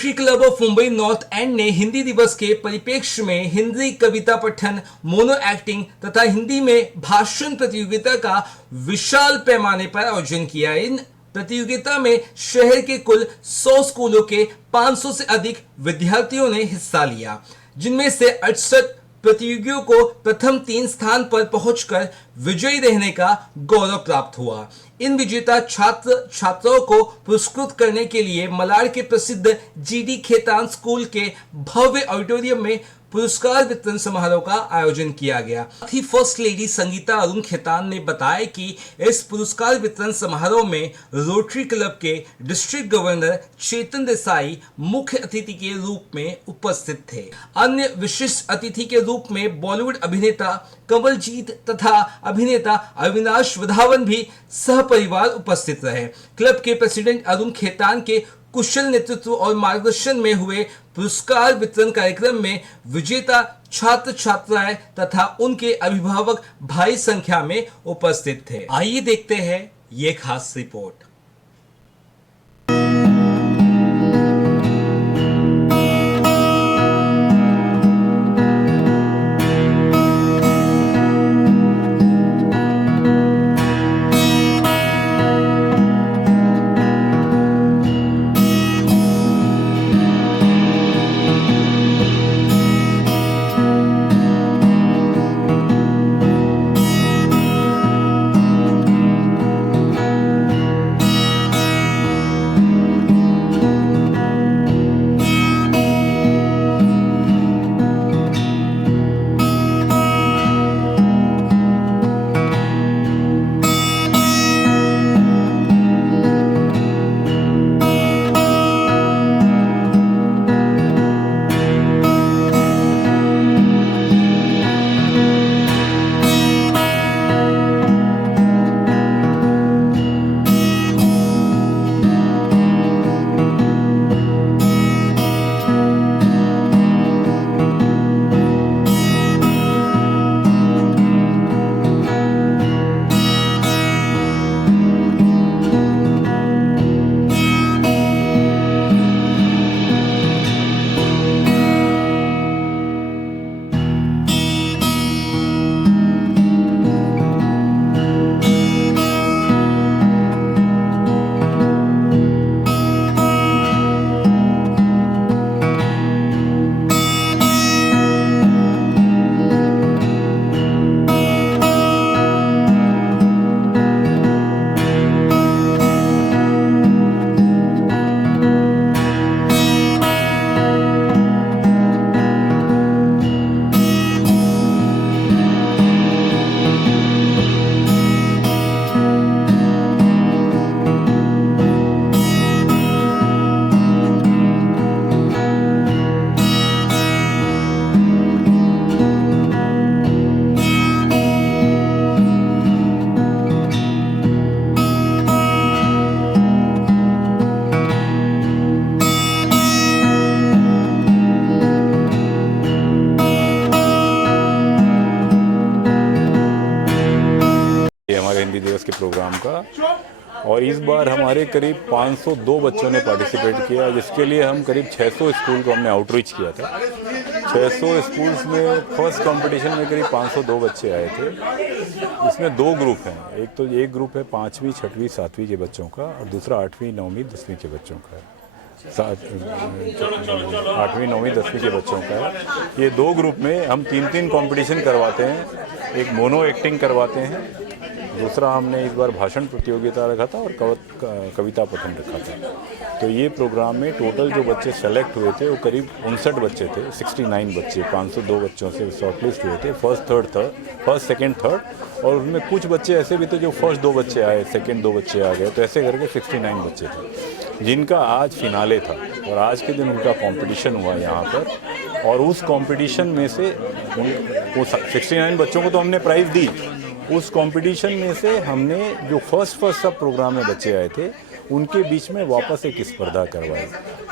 Rotary club of Mumbai north and ने हिंदी दिवस के परिप्रेक्ष्य में हिंदी कविता पठन, मोनो एक्टिंग तथा हिंदी में भाषण प्रतियोगिता का विशाल पैमाने पर आयोजन किया। इन प्रतियोगिता में शहर के कुल 100 स्कूलों के 500 से अधिक विद्यार्थियों ने हिस्सा लिया, जिनमें से 68 प्रतियोगियों को प्रथम 3 स्थान पर पहुंचकर विजयी रहने का गौरव प्राप्त हुआ। इन विजेता छात्र छात्राओं को पुरस्कृत करने के लिए मलाड के प्रसिद्ध जीडी खेतान स्कूल के भव्य ऑडिटोरियम में पुरस्कार वितरण समारोह का आयोजन किया गया। फर्स्ट लेडी संगीता अरुण खेतान ने बताया कि इस पुरस्कार वितरण समारोह में रोटरी क्लब के डिस्ट्रिक्ट गवर्नर चेतन देसाई मुख्य अतिथि के रूप में उपस्थित थे। अन्य विशिष्ट अतिथि के रूप में बॉलीवुड अभिनेता कमलजीत तथा अभिनेता अविनाश वधावन भी सहपरिवार उपस्थित रहे। क्लब के प्रेसिडेंट अरुण खेतान के कुशल नेतृत्व और मार्गदर्शन में हुए पुरस्कार वितरण कार्यक्रम में विजेता छात्र छात्राएं तथा उनके अभिभावक भारी संख्या में उपस्थित थे। आइए देखते हैं ये खास रिपोर्ट। हिंदी दिवस के प्रोग्राम का, और इस बार हमारे करीब 502 बच्चों ने पार्टिसिपेट किया, जिसके लिए हम करीब 600 स्कूल को हमने आउटरीच किया था। 600 स्कूल्स में फर्स्ट कंपटीशन में करीब 502 बच्चे आए थे। इसमें 2 ग्रुप हैं। एक ग्रुप है 5वीं 6वीं 7वीं के बच्चों का, और दूसरा 8वीं 9वीं 10वीं के बच्चों का है। 8वीं 9वीं 10वीं के बच्चों का है। ये 2 ग्रुप में हम 3-3 कंपटीशन करवाते हैं। एक मोनो एक्टिंग करवाते हैं, दूसरा हमने इस बार भाषण प्रतियोगिता रखा था और कविता पठन रखा था। तो ये प्रोग्राम में टोटल जो बच्चे सेलेक्ट हुए थे वो करीब 59 बच्चे थे, 69 बच्चे 502 बच्चों से शॉर्टलिस्ट हुए थे। फर्स्ट सेकंड थर्ड, और उनमें कुछ बच्चे ऐसे भी थे जो फर्स्ट 2 बच्चे आए, सेकंड 2 बच्चे आ गए, तो ऐसे करके 69 बच्चे थे, जिनका आज फिनाले था। और आज के दिन उनका कंपटीशन हुआ यहाँ पर, और उस कंपटीशन में से वो 69 बच्चों को तो हमने प्राइज़ दी। उस कंपटीशन में से हमने जो फर्स्ट सब प्रोग्राम में बच्चे आए थे उनके बीच में वापस एक स्पर्धा करवाई,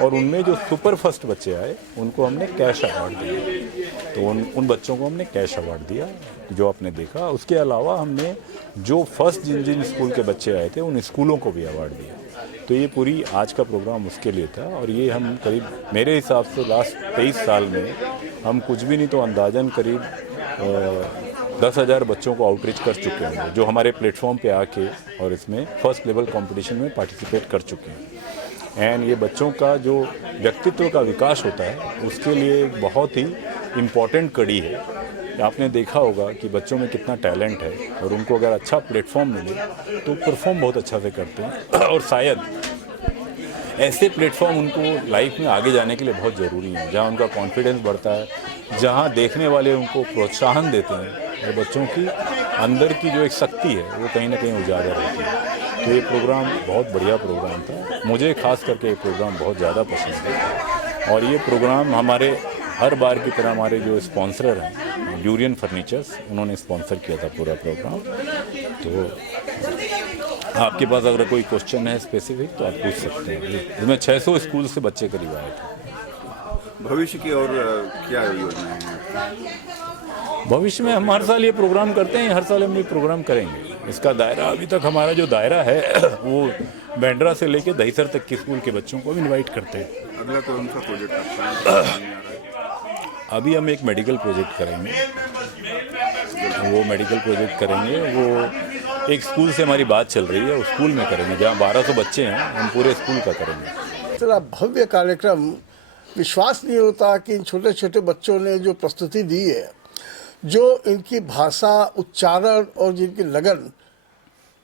और उनमें जो सुपर फर्स्ट बच्चे आए उनको हमने कैश अवार्ड दिया। तो उन बच्चों को हमने कैश अवार्ड दिया जो आपने देखा। उसके अलावा हमने जो फर्स्ट जिन स्कूल के बच्चे आए थे उन स्कूलों को भी अवार्ड दिया। तो ये पूरी आज का प्रोग्राम उसके लिए था। और ये हम करीब मेरे हिसाब से लास्ट 23 साल में हम कुछ भी नहीं तो अंदाजन करीब 10,000 बच्चों को आउटरीच कर चुके हैं, जो हमारे प्लेटफॉर्म पे आके और इसमें फर्स्ट लेवल कंपटीशन में पार्टिसिपेट कर चुके हैं। एंड ये बच्चों का जो व्यक्तित्व का विकास होता है उसके लिए एक बहुत ही इम्पॉर्टेंट कड़ी है। आपने देखा होगा कि बच्चों में कितना टैलेंट है और उनको अगर अच्छा प्लेटफॉर्म मिले तो परफॉर्म बहुत अच्छा से करते हैं। और शायद ऐसे प्लेटफॉर्म उनको लाइफ में आगे जाने के लिए बहुत ज़रूरी हैं, जहाँ उनका कॉन्फिडेंस बढ़ता है, जहाँ देखने वाले उनको प्रोत्साहन देते हैं और बच्चों की अंदर की जो एक शक्ति है वो कहीं ना कहीं उजागर होती है। तो ये प्रोग्राम बहुत बढ़िया प्रोग्राम था, मुझे खास करके ये प्रोग्राम बहुत ज़्यादा पसंद है। और ये प्रोग्राम हमारे हर बार की तरह हमारे जो स्पॉन्सर हैं ड्यूरियन फर्नीचर्स, उन्होंने स्पॉन्सर किया था पूरा प्रोग्राम। तो आपके पास अगर कोई क्वेश्चन है स्पेसिफिक तो आप पूछ सकते हैं। इसमें 600 स्कूल से बच्चे करीब आए थे। भविष्य की और क्या योजनाएं हैं? भविष्य में हम हर साल ये प्रोग्राम करते हैं, हर साल हम ये प्रोग्राम करेंगे। इसका दायरा अभी तक हमारा जो दायरा है वो बैंड्रा से लेके दहीसर तक के स्कूल के बच्चों को इनवाइट करते हैं। अगला कौन सा प्रोजेक्ट आपका है? अभी हम एक मेडिकल प्रोजेक्ट करेंगे, वो मेडिकल प्रोजेक्ट करेंगे, वो एक स्कूल से हमारी बात चल रही है, उस स्कूल में करेंगे जहाँ 1200 बच्चे हैं, हम पूरे स्कूल का करेंगे। इतना भव्य कार्यक्रम, विश्वास नहीं होता कि इन छोटे छोटे बच्चों ने जो प्रस्तुति दी है, जो इनकी भाषा, उच्चारण और जिनकी लगन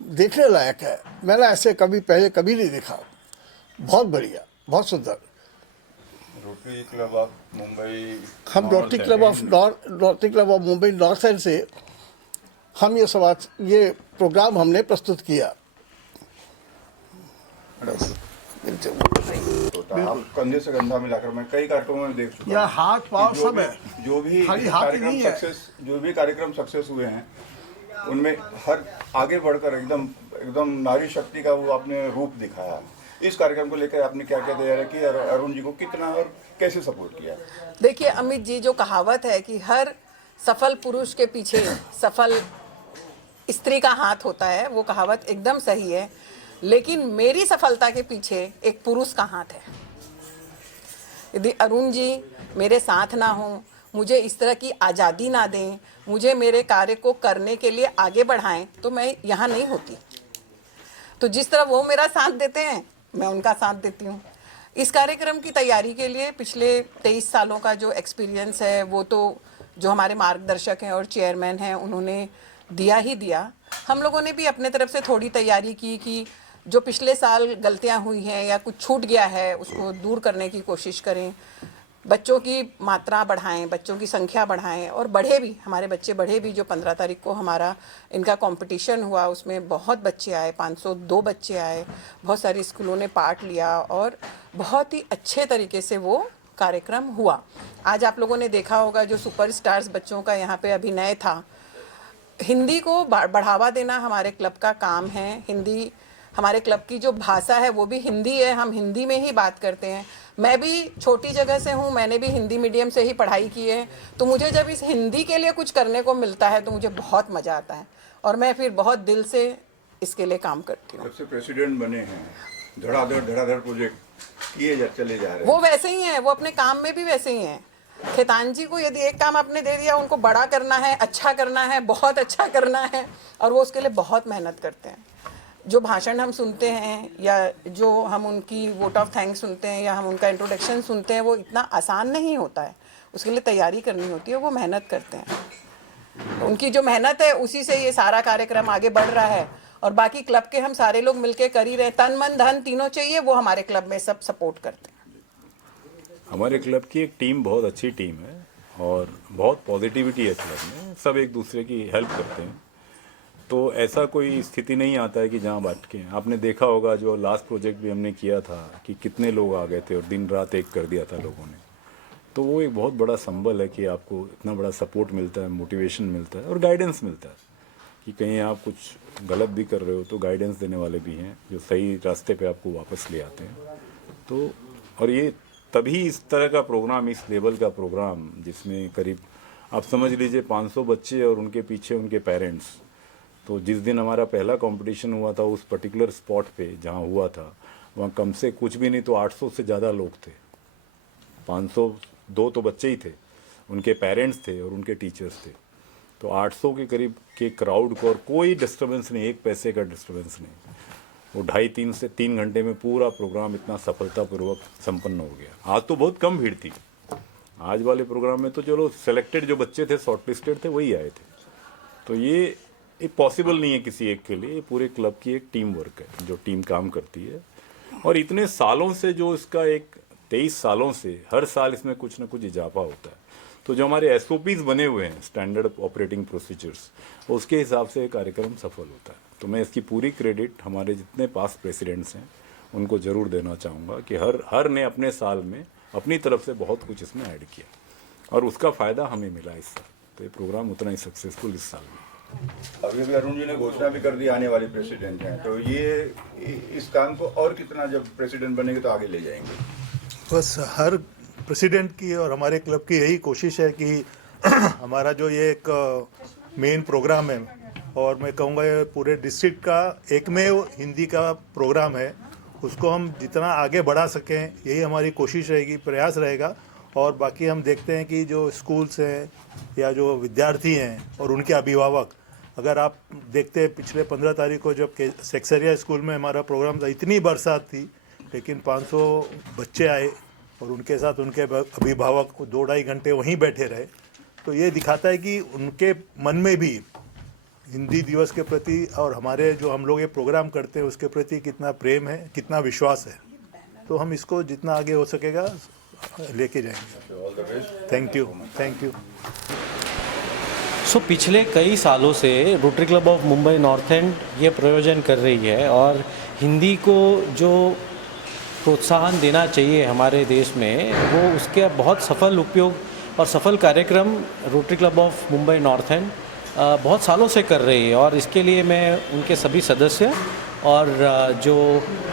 देखने लायक है। मैंने ऐसे पहले कभी नहीं देखा। बहुत बढ़िया, बहुत सुंदर। रोटरी क्लब ऑफ मुंबई, हम rotary club of Mumbai north and से हम ये प्रोग्राम हमने प्रस्तुत किया। आप कंधे से कंधा मिलाकर मैं कई कार्यक्रमों में देख चुका हूं। यह हाथ पांव सब है, जो भी खाली हाथ ही नहीं है। कार्यक्रम सक्सेस हुए हैं उनमें हर आगे बढ़कर एकदम नारी शक्ति का वो आपने रूप दिखाया। इस कार्यक्रम को लेकर आपने क्या क्या तैयारी की और अरुण जी को कितना और कैसे सपोर्ट किया? देखिए अमित जी, जो कहावत है कि हर सफल पुरुष के पीछे सफल स्त्री का हाथ होता है, वो कहावत एकदम सही है। लेकिन मेरी सफलता के पीछे एक पुरुष का हाथ है। यदि अरुण जी मेरे साथ ना हो, मुझे इस तरह की आज़ादी ना दें, मुझे मेरे कार्य को करने के लिए आगे बढ़ाएं, तो मैं यहाँ नहीं होती। तो जिस तरह वो मेरा साथ देते हैं, मैं उनका साथ देती हूँ। इस कार्यक्रम की तैयारी के लिए पिछले 23 सालों का जो एक्सपीरियंस है, वो तो जो हमारे मार्गदर्शक हैं और चेयरमैन हैं, उन्होंने दिया ही दिया। हम लोगों ने भी अपने तरफ से थोड़ी तैयारी की कि जो पिछले साल गलतियां हुई हैं या कुछ छूट गया है, उसको दूर करने की कोशिश करें। बच्चों की मात्रा बढ़ाएं, बच्चों की संख्या बढ़ाएं और बढ़े भी, हमारे बच्चे बढ़े भी। जो 15 तारीख को हमारा इनका कंपटीशन हुआ, उसमें बहुत बच्चे आए, 502 बच्चे आए, बहुत सारे स्कूलों ने पार्ट लिया और बहुत ही अच्छे तरीके से वो कार्यक्रम हुआ। आज आप लोगों ने देखा होगा जो सुपरस्टार्स बच्चों का यहाँ पे अभिनय था। हिंदी को बढ़ावा देना हमारे क्लब का काम है। हिंदी हमारे क्लब की जो भाषा है वो भी हिंदी है, हम हिंदी में ही बात करते हैं। मैं भी छोटी जगह से हूँ, मैंने भी हिंदी मीडियम से ही पढ़ाई की है, तो मुझे जब इस हिंदी के लिए कुछ करने को मिलता है तो मुझे बहुत मज़ा आता है और मैं फिर बहुत दिल से इसके लिए काम करती हूँ। जब से प्रेसिडेंट बने हैं, धड़ाधड़ प्रोजेक्ट किए चले जा रहे हैं। वो वैसे ही हैं, वो अपने काम में भी वैसे ही हैं। खेतान जी को यदि एक काम आपने दे दिया, उनको बड़ा करना है, अच्छा करना है, बहुत अच्छा करना है, और वो उसके लिए बहुत मेहनत करते हैं। जो भाषण हम सुनते हैं या जो हम उनकी वोट ऑफ थैंक्स सुनते हैं या हम उनका इंट्रोडक्शन सुनते हैं, वो इतना आसान नहीं होता है, उसके लिए तैयारी करनी होती है, वो मेहनत करते हैं। उनकी जो मेहनत है उसी से ये सारा कार्यक्रम आगे बढ़ रहा है और बाकी क्लब के हम सारे लोग मिलके कर ही रहे। तन मन धन तीनों चाहिए, वो हमारे क्लब में सब सपोर्ट करते हैं। हमारे क्लब की एक टीम बहुत अच्छी टीम है और बहुत पॉजिटिविटी है क्लब में, सब एक दूसरे की हेल्प करते हैं। तो ऐसा कोई स्थिति नहीं आता है कि जहाँ बांट के। आपने देखा होगा जो लास्ट प्रोजेक्ट भी हमने किया था कि कितने लोग आ गए थे और दिन रात एक कर दिया था लोगों ने। तो वो एक बहुत बड़ा संबल है कि आपको इतना बड़ा सपोर्ट मिलता है, मोटिवेशन मिलता है और गाइडेंस मिलता है कि कहीं आप कुछ गलत भी कर रहे हो तो गाइडेंस देने वाले भी हैं जो सही रास्ते पे आपको वापस ले आते हैं। तो और ये तभी इस तरह का प्रोग्राम, इस लेवल का प्रोग्राम जिसमें करीब आप समझ लीजिए 500 बच्चे और उनके पीछे उनके पेरेंट्स। तो जिस दिन हमारा पहला कंपटीशन हुआ था उस पर्टिकुलर स्पॉट पे जहाँ हुआ था, वहाँ कम से कुछ भी नहीं तो 800 से ज़्यादा लोग थे। 502 तो बच्चे ही थे, उनके पेरेंट्स थे और उनके टीचर्स थे। तो 800 के करीब के क्राउड को और कोई डिस्टर्बेंस नहीं, एक पैसे का डिस्टर्बेंस नहीं। वो 2.5 से 3 घंटे में पूरा प्रोग्राम इतना सफलतापूर्वक संपन्न हो गया। आज तो बहुत कम भीड़ थी। आज वाले प्रोग्राम में तो चलो सेलेक्टेड जो बच्चे थे, शॉर्टलिस्टेड थे, वही आए थे। तो ये पॉसिबल नहीं है किसी एक के लिए, ये पूरे क्लब की एक टीम वर्क है, जो टीम काम करती है। और इतने सालों से जो इसका एक 23 सालों से हर साल इसमें कुछ ना कुछ इजाफा होता है। तो जो हमारे SOPs बने हुए हैं, स्टैंडर्ड ऑपरेटिंग प्रोसीजर्स, उसके हिसाब से कार्यक्रम सफल होता है। तो मैं इसकी पूरी क्रेडिट हमारे जितने पास्ट प्रेसिडेंट्स हैं उनको ज़रूर देना चाहूँगा कि हर ने अपने साल में अपनी तरफ से बहुत कुछ इसमें ऐड किया और उसका फ़ायदा हमें मिला इस साल। तो ये प्रोग्राम उतना ही सक्सेसफुल इस साल में। अभी अभी अरुण जी ने घोषणा भी कर दी आने वाले प्रेसिडेंट हैं, तो ये इस काम को और कितना जब प्रेसिडेंट बनेंगे तो आगे ले जाएंगे? बस हर प्रेसिडेंट की और हमारे क्लब की यही कोशिश है कि हमारा जो ये एक मेन प्रोग्राम है, और मैं कहूँगा ये पूरे डिस्ट्रिक्ट का एकमेव हिंदी का प्रोग्राम है, उसको हम जितना आगे बढ़ा सकें यही हमारी कोशिश रहेगी, प्रयास रहेगा। और बाकी हम देखते हैं कि जो स्कूल्स हैं या जो विद्यार्थी हैं और उनके अभिभावक, अगर आप देखते हैं पिछले 15 तारीख को जब सेक्सरिया स्कूल में हमारा प्रोग्राम था, इतनी बरसात थी लेकिन 500 बच्चे आए और उनके साथ उनके अभिभावक 2-2.5 घंटे वहीं बैठे रहे। तो ये दिखाता है कि उनके मन में भी हिंदी दिवस के प्रति और हमारे जो हम लोग ये प्रोग्राम करते हैं उसके प्रति कितना प्रेम है, कितना विश्वास है। तो हम इसको जितना आगे हो सकेगा लेके जाएंगे। Thank you. सो पिछले कई सालों से rotary club of Mumbai north and ये प्रयोजन कर रही है और हिंदी को जो प्रोत्साहन देना चाहिए हमारे देश में, वो उसके बहुत सफल उपयोग और सफल कार्यक्रम rotary club of Mumbai north and बहुत सालों से कर रही है। और इसके लिए मैं उनके सभी सदस्य और जो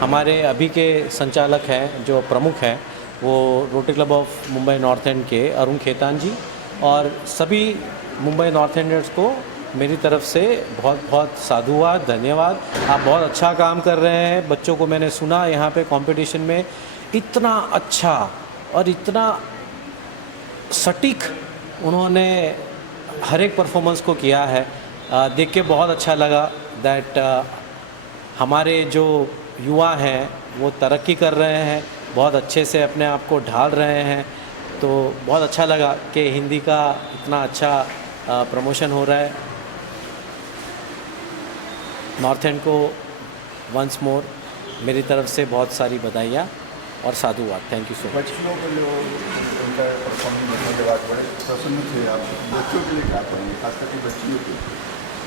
हमारे अभी के संचालक हैं, जो प्रमुख हैं, वो rotary club of Mumbai north and के अरुण खेतान जी और सभी मुंबई नॉर्थ एंडर्स को मेरी तरफ से बहुत बहुत साधुवाद, धन्यवाद। आप बहुत अच्छा काम कर रहे हैं। बच्चों को मैंने सुना यहाँ पे कंपटीशन में इतना अच्छा और इतना सटीक उन्होंने हर एक परफॉर्मेंस को किया है। देख के बहुत अच्छा लगा दैट हमारे जो युवा हैं वो तरक्की कर रहे हैं, बहुत अच्छे से अपने आप को ढाल रहे हैं। तो बहुत अच्छा लगा कि हिंदी का इतना अच्छा प्रमोशन हो रहा है। नॉर्थ एंड को वंस मोर मेरी तरफ से बहुत सारी बधाइयाँ और साधुवाद। Thank you so much. बच्चों को जो उनका परफॉर्मेंस देखने के बाद बड़े प्रसन्न थे आप, बच्चों के लिए क्या करेंगे, खास करके बच्चियों के?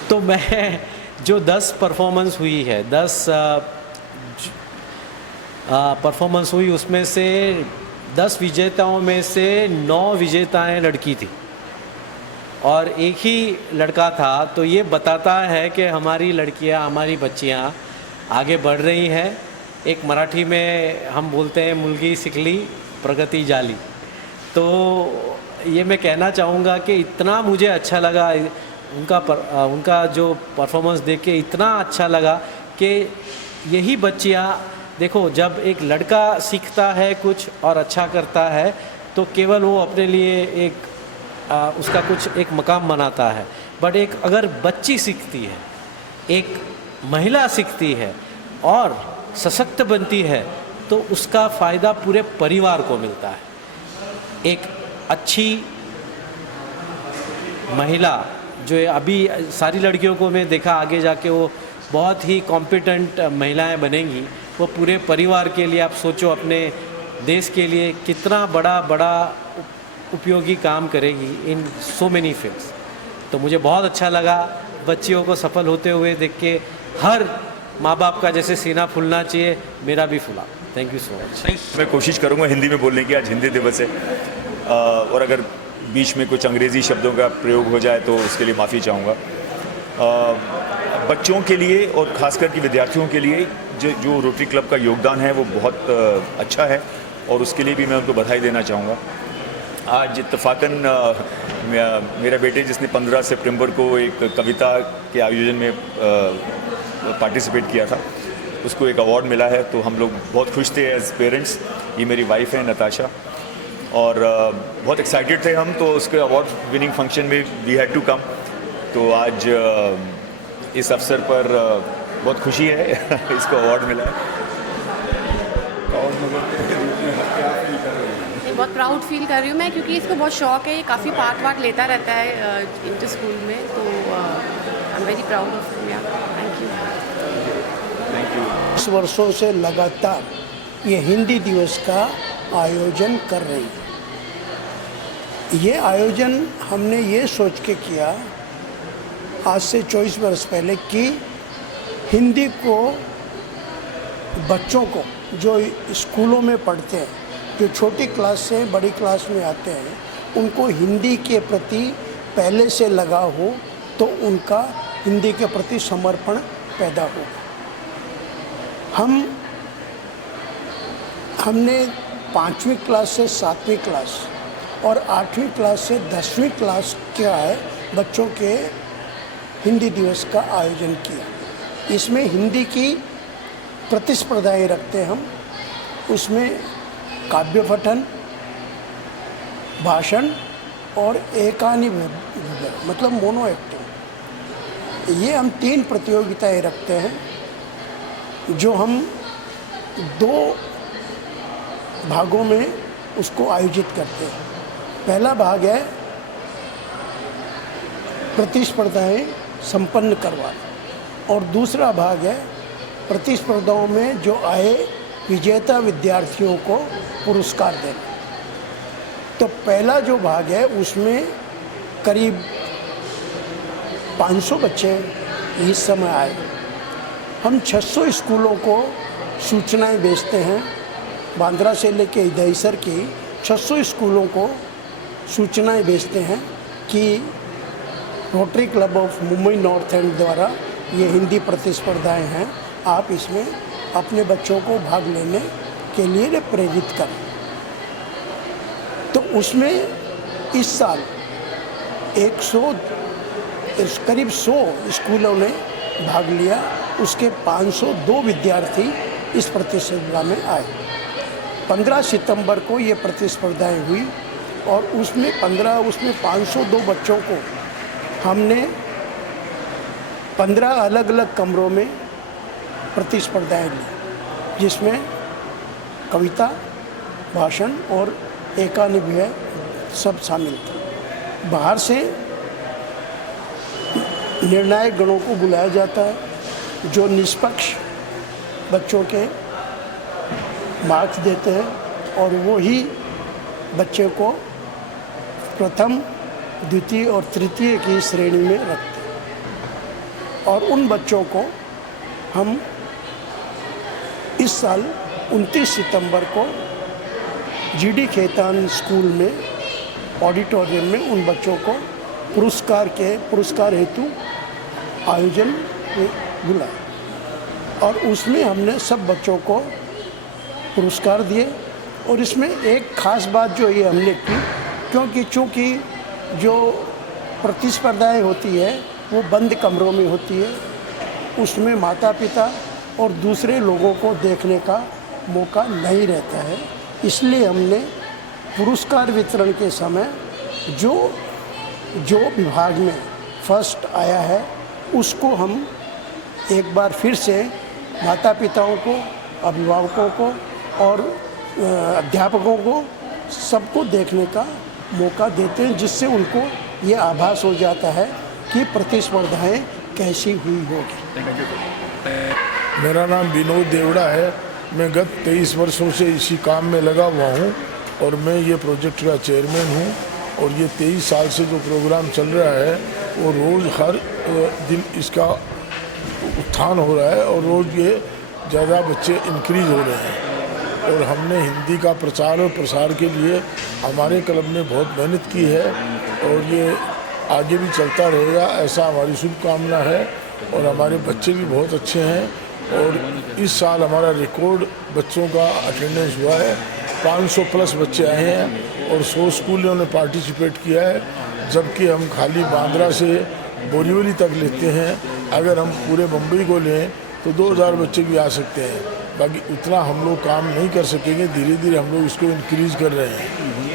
तो मैं जो 10 परफॉर्मेंस हुई है, 10 परफॉर्मेंस हुई, उसमें से 10 विजेताओं में से 9 विजेताएं लड़की थी और एक ही लड़का था। तो ये बताता है कि हमारी लड़कियां, हमारी बच्चियां आगे बढ़ रही हैं। एक मराठी में हम बोलते हैं मुलगी सिकली प्रगति जाली। तो ये मैं कहना चाहूँगा कि इतना मुझे अच्छा लगा उनका जो परफॉर्मेंस देख के, इतना अच्छा लगा कि यही बच्चियाँ, देखो जब एक लड़का सीखता है कुछ और अच्छा करता है तो केवल वो अपने लिए एक उसका कुछ एक मकाम बनाता है। बट एक अगर बच्ची सीखती है, एक महिला सीखती है और सशक्त बनती है तो उसका फ़ायदा पूरे परिवार को मिलता है। एक अच्छी महिला जो अभी सारी लड़कियों को मैं देखा आगे जाके वो बहुत ही कॉम्पिटेंट महिलाएं बनेंगी, वो पूरे परिवार के लिए, आप सोचो अपने देश के लिए कितना बड़ा उपयोगी काम करेगी इन सो मेनी फील्ड्स। तो मुझे बहुत अच्छा लगा बच्चियों को सफल होते हुए देख के। हर माँ बाप का जैसे सीना फूलना चाहिए, मेरा भी फूला। Thank you so much. मैं कोशिश करूँगा हिंदी में बोलने की, आज हिंदी दिवस है और अगर बीच में कुछ अंग्रेज़ी शब्दों का प्रयोग हो जाए तो उसके लिए माफ़ी चाहूँगा। बच्चों के लिए और ख़ास करके विद्यार्थियों के लिए जो रोटरी क्लब का योगदान है वो बहुत अच्छा है और उसके लिए भी मैं उनको बधाई देना चाहूँगा। आज इत्तफ़ाक़न मेरा बेटे जिसने 15 सितंबर को एक कविता के आयोजन में पार्टिसिपेट किया था, उसको एक अवार्ड मिला है, तो हम लोग बहुत खुश थे एज पेरेंट्स। ये मेरी वाइफ है नताशा, और बहुत एक्साइटेड थे हम, तो उसके अवार्ड विनिंग फंक्शन में वी हैड टू कम। तो आज इस अवसर पर बहुत खुशी है इसको अवार्ड मिला है। बहुत प्राउड फील कर रही हूँ मैं, क्योंकि इसको बहुत शौक है, ये काफ़ी पार्ट वार्ट लेता रहता है इंटर स्कूल में, तो I am very proud of him. Thank you. इस वर्षों से लगातार ये हिंदी दिवस का आयोजन कर रही है। ये आयोजन हमने ये सोच के किया आज से 24 वर्ष पहले कि हिंदी को बच्चों को जो स्कूलों में पढ़ते हैं, जो छोटी क्लास से बड़ी क्लास में आते हैं, उनको हिंदी के प्रति पहले से लगाव हो, तो उनका हिंदी के प्रति समर्पण पैदा होगा। हमने 5वीं क्लास से 7वीं क्लास और 8वीं क्लास से 10वीं क्लास क्या है बच्चों के हिंदी दिवस का आयोजन किया। इसमें हिंदी की प्रतिस्पर्धाएं रखते हैं हम, उसमें काव्य पठन, भाषण और एकानी मतलब मोनो एक्टिंग, ये हम 3 प्रतियोगिताएं रखते हैं जो हम 2 भागों में उसको आयोजित करते हैं। पहला भाग है प्रतिस्पर्धाएं संपन्न करवाना, और दूसरा भाग है प्रतिस्पर्धाओं में जो आए विजेता विद्यार्थियों को पुरस्कार देना। तो पहला जो भाग है उसमें करीब 500 बच्चे इस समय आए। हम 600 स्कूलों को सूचनाएं भेजते हैं, बांद्रा से लेके दहीसर की 600 स्कूलों को सूचनाएं भेजते हैं कि rotary club of Mumbai north and द्वारा ये हिंदी प्रतिस्पर्धाएं हैं, आप इसमें अपने बच्चों को भाग लेने के लिए प्रेरित करें। तो उसमें इस साल करीब 100 स्कूलों ने भाग लिया, उसके 502 विद्यार्थी इस प्रतिस्पर्धा में आए। 15 सितंबर को ये प्रतिस्पर्धाएं हुई, और उसमें 502 बच्चों को हमने 15 अलग अलग कमरों में प्रतिस्पर्धाएं ली, जिसमें कविता, भाषण और एकानव्य सब शामिल थे। बाहर से निर्णायक गणों को बुलाया जाता है जो निष्पक्ष बच्चों के मार्क्स देते हैं, और वो ही बच्चे को प्रथम, द्वितीय और तृतीय की श्रेणी में रखते हैं। और उन बच्चों को हम इस साल 29 सितंबर को जीडी खेतान स्कूल में ऑडिटोरियम में उन बच्चों को पुरस्कार हेतु आयोजन में बुलाया, और उसमें हमने सब बच्चों को पुरस्कार दिए। और इसमें एक ख़ास बात जो ये हमने की, क्योंकि चूँकि जो प्रतिस्पर्धाएं होती है वो बंद कमरों में होती है, उसमें माता पिता और दूसरे लोगों को देखने का मौका नहीं रहता है, इसलिए हमने पुरस्कार वितरण के समय जो विभाग में फर्स्ट आया है उसको हम एक बार फिर से माता पिताओं को, अभिभावकों को और अध्यापकों को सबको देखने का मौका देते हैं, जिससे उनको ये आभास हो जाता है कि प्रतिस्पर्धाएं कैसी हुई होगी। मेरा नाम विनोद देवड़ा है। मैं गत 23 वर्षों से इसी काम में लगा हुआ हूँ और मैं ये प्रोजेक्ट का चेयरमैन हूँ। और ये 23 साल से जो प्रोग्राम चल रहा है वो रोज़ हर दिन इसका उत्थान हो रहा है और रोज़ ये ज़्यादा बच्चे इंक्रीज हो रहे हैं। और हमने हिंदी का प्रचार और प्रसार के लिए हमारे क्लब ने बहुत मेहनत की है और ये आगे भी चलता रहेगा, ऐसा हमारी शुभकामना है। और हमारे बच्चे भी बहुत अच्छे हैं और इस साल हमारा रिकॉर्ड बच्चों का अटेंडेंस हुआ है। 500 प्लस बच्चे आए हैं और 100 स्कूलों ने पार्टिसिपेट किया है, जबकि हम खाली बांद्रा से बोरीवली तक लेते हैं। अगर हम पूरे मुंबई को लें तो 2000 बच्चे भी आ सकते हैं। बाकी उतना हम लोग काम नहीं कर सकेंगे, धीरे धीरे हम लोग इसको इंक्रीज कर रहे हैं।